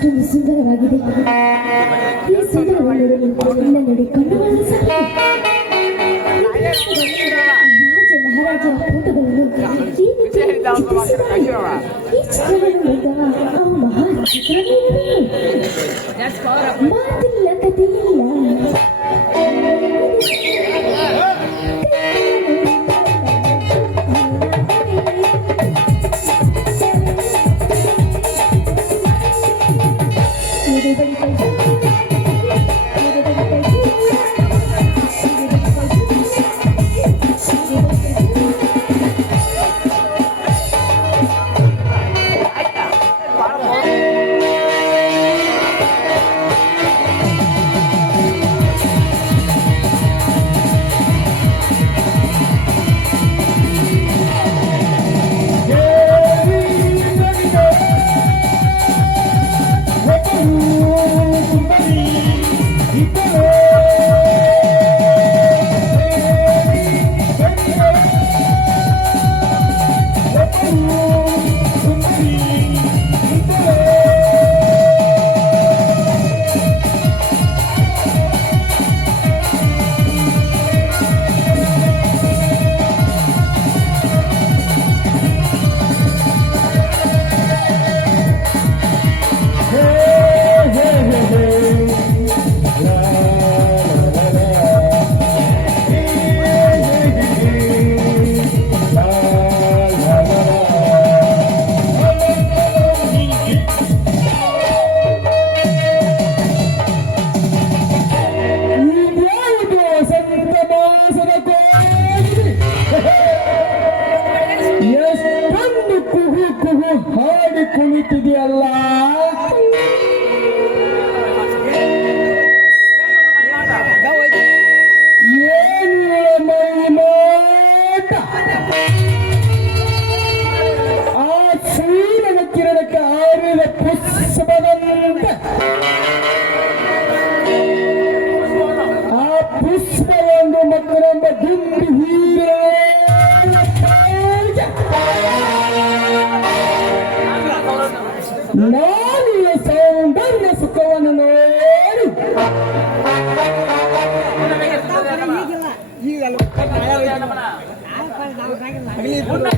ಇಷ್ಟೊಂದು ಸುಂದರವಾಗಿದೆ ಈ ಸುಂದರವನ್ನು ನನ್ನ ರಾಜ ಈ ಆ ಮಹಾ ಕಥೆಯಿಲ್ಲ 你。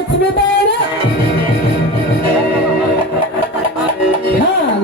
मुबारक हाँ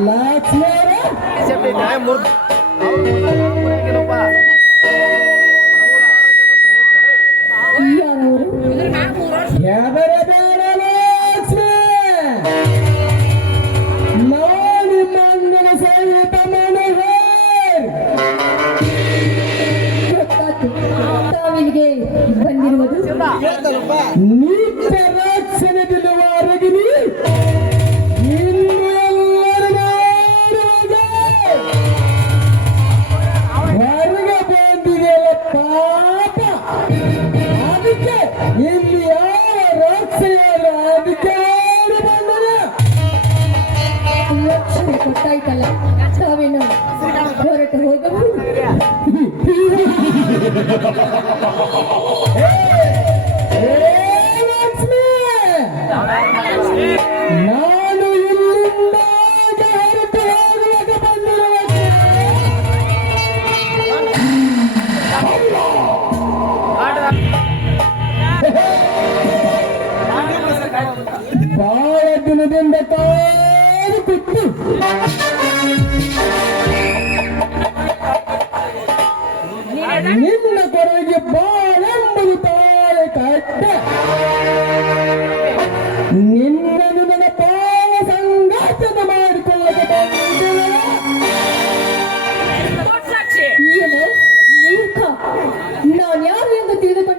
ಹೊರಟು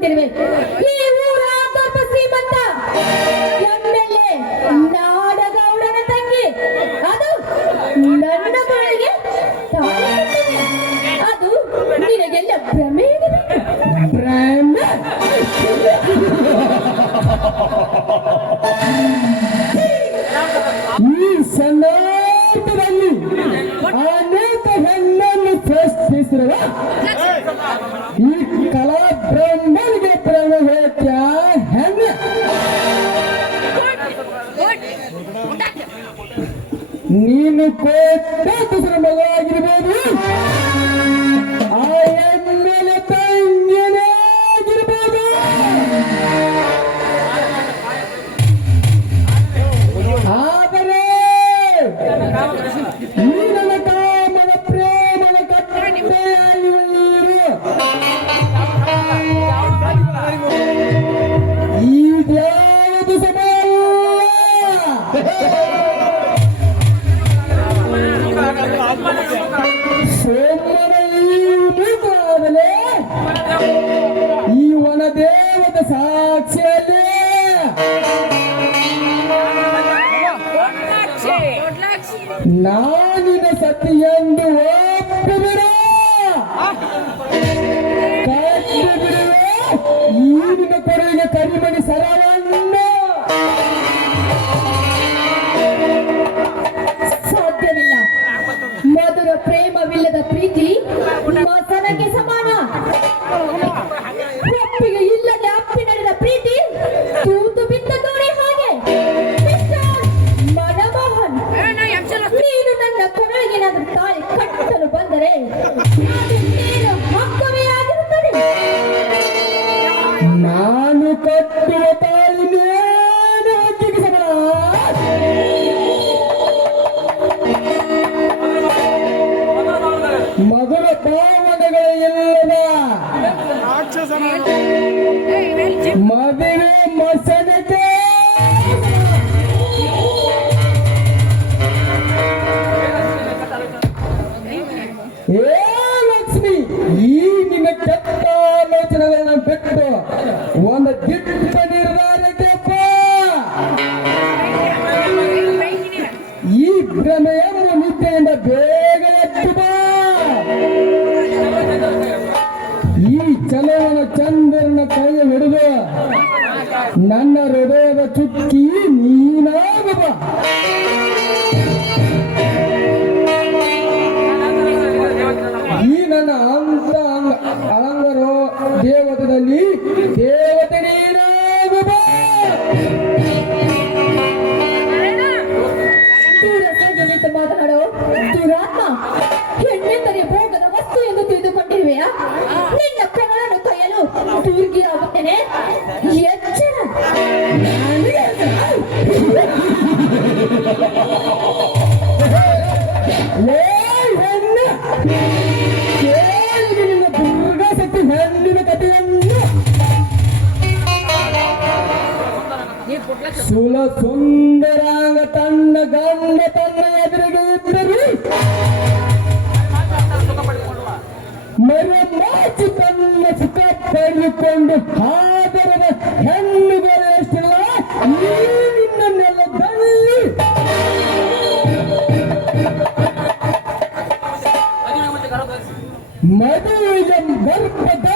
ಕೇಳ್ತಿದ್ವಿ ನೀವು ತಪಸ್ವಿ ಮತ್ತ ಎಮ್ಮೆಲ್ಲೆ ನಾಡಗೌಡನ ತಂಗಿ. ಅದು ನನ್ನ ಬಾಳಿಗೆ ಅದು ನಿನಗೆಲ್ಲ ಭ್ರಮೆ ಭ್ರಮೆ. मौसम के समान Ben Meyer. ಸುಲ ಸುಂದರಾಂಗ ತನ್ನ ಗಂಡ ತನ್ನ ಎದುರಿಗೆ ಇದ್ದರು ಮರೆ ಮಾಚಿ ತನ್ನ ಸುಖ ಪಡೆದುಕೊಂಡು ಹಾ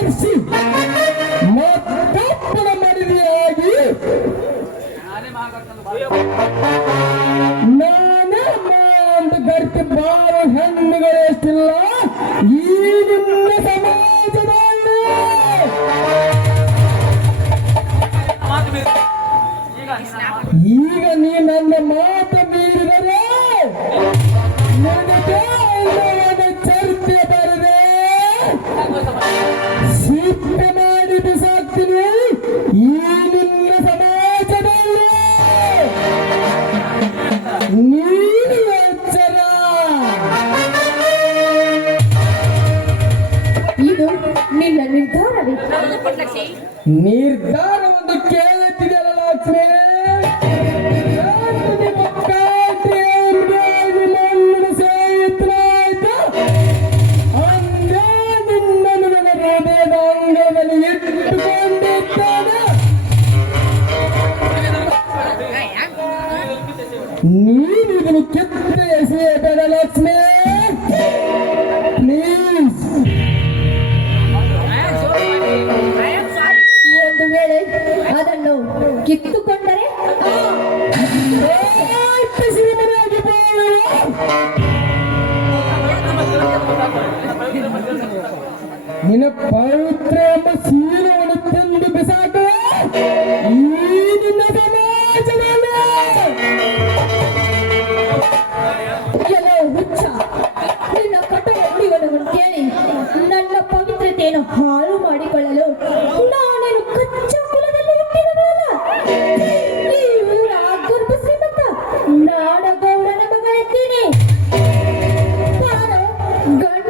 ಕೈಸಿ ಮತ್ತೊಬ್ಬರ ಮನವಿಯಾಗಿ ನೀನು ಇದನ್ನು ಕೆತ್ತ good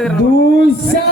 Dulce.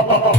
Oh,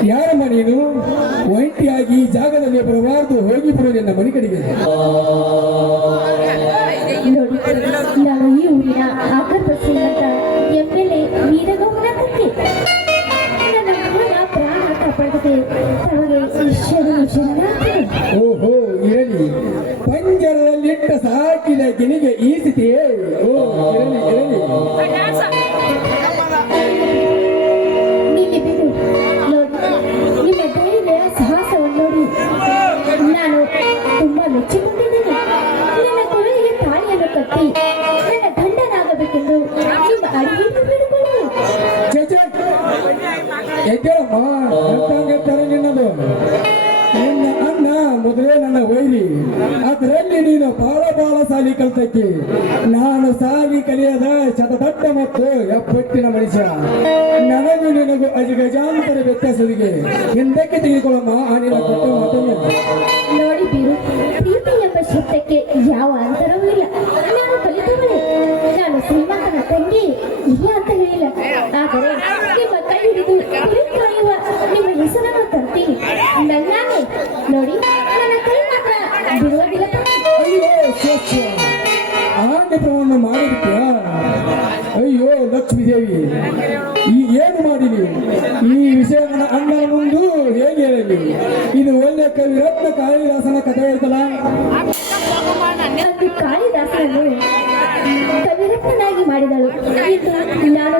亲爱的们。ಇದರಲ್ಲಿ ನೀನು ಬಹಳ ಬಹಳ ಸಾಲಿ ಕಲ್ತಕ್ಕಿ ನಾನು ಸಾಲಿ ಕಲಿಯದ ಶತದಟ್ಟ ಮತ್ತು ಎಪ್ಪಟ್ಟಿನ ಮನುಷ್ಯ. ನನಗೂ ನಿನಗೂ ಅಜಗಜಾಂತರ ವ್ಯತ್ಯಾಸದಿಗೆ ಹಿಂದಕ್ಕೆ ತೆಗೆದುಕೊಳ್ಳಮ್ಮ ಅನಿಲ ಕೊಟ್ಟು ಮಾತನ್ನು ಪ್ರೀತಿ ಎಂಬ ಶಬ್ದಕ್ಕೆ ಯಾವ ಅಂತರವೂ ಇಲ್ಲ. ಅದೇ ಇರ್ತಲ್ಲ ಕಾಳಿದಾಸನನ್ನು ಮಾಡಿದಳು. ನಾನು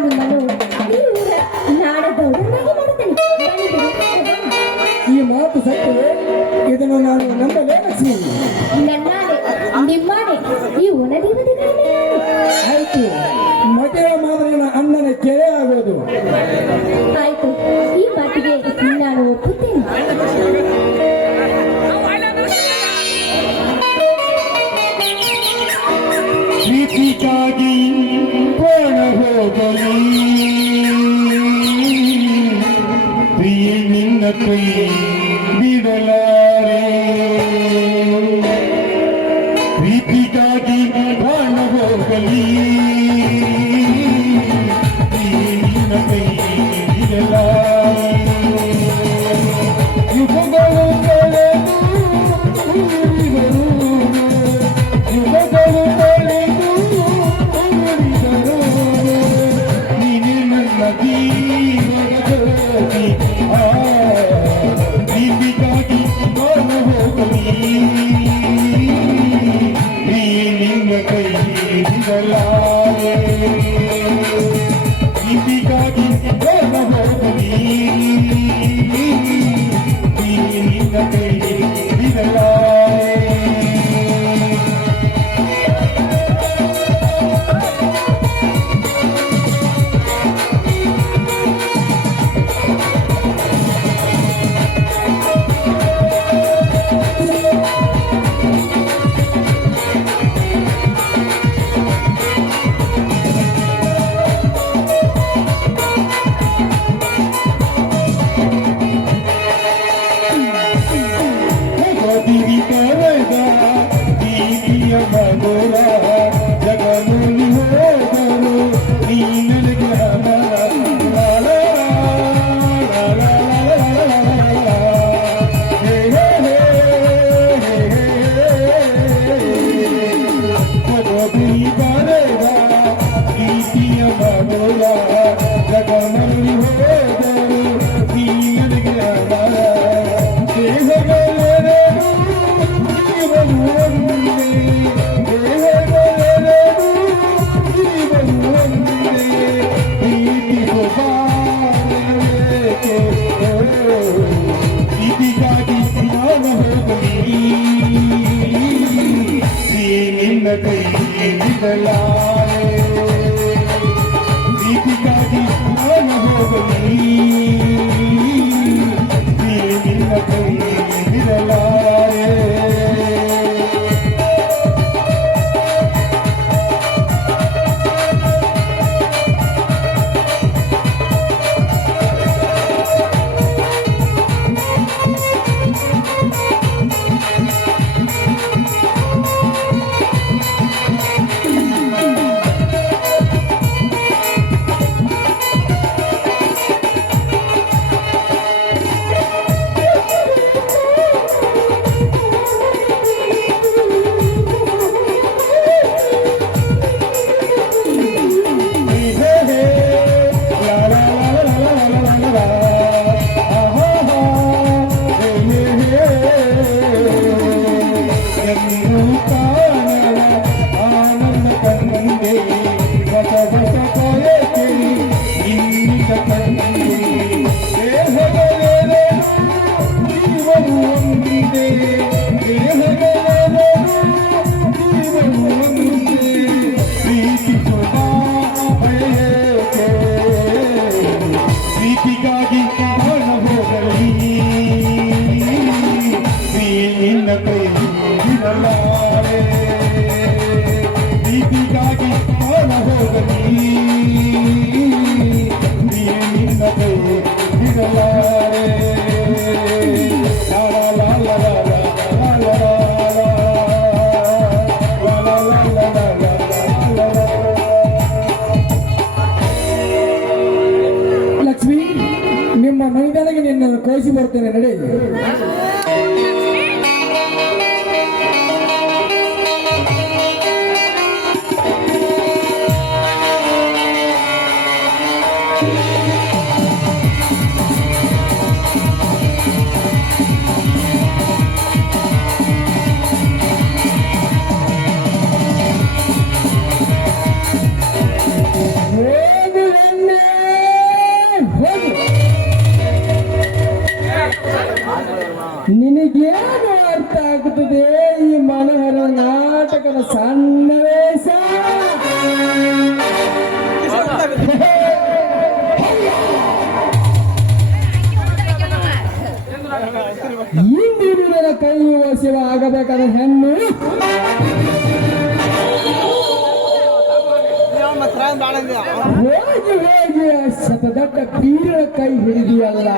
love. ನಿನಗೇನು ಅರ್ಥ ಆಗ್ತದೆ? ಈ ಮನೋಹರ ನಾಟಕದ ಸನ್ನವೇಶ ಇಂದಿನ ಕೈ ವಸಿವ ಆಗಬೇಕಾದ ಹೆಣ್ಣು. ಹೋಗಿ ಹೋಗಿ ಶತದಟ್ಟ ಕೀರ ಕೈ ಹಿಡಿದಿಯಲ್ಲ.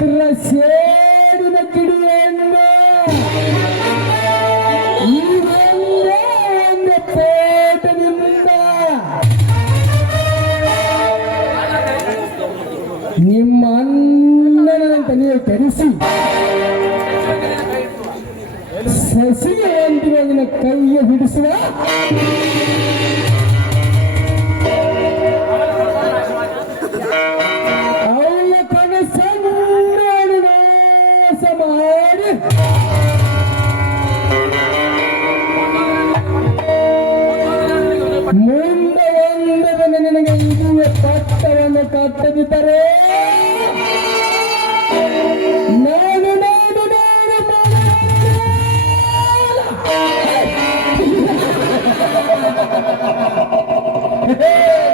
ಮಿತ್ರ ಸೇಡಿನ ಕಿಡಿಯನ್ನು ಪೇಟದಿಂದ ನಿಮ್ಮ ಅಣ್ಣನಂತ ನೀವು ಕರೆಸಿ ಸಸಿಗೆ ಅಂತಿರೋದನ್ನ ಕೈಯ ಹಿಡಿಸುವ. ತಂದಿದ್ದಾರೆ Hey!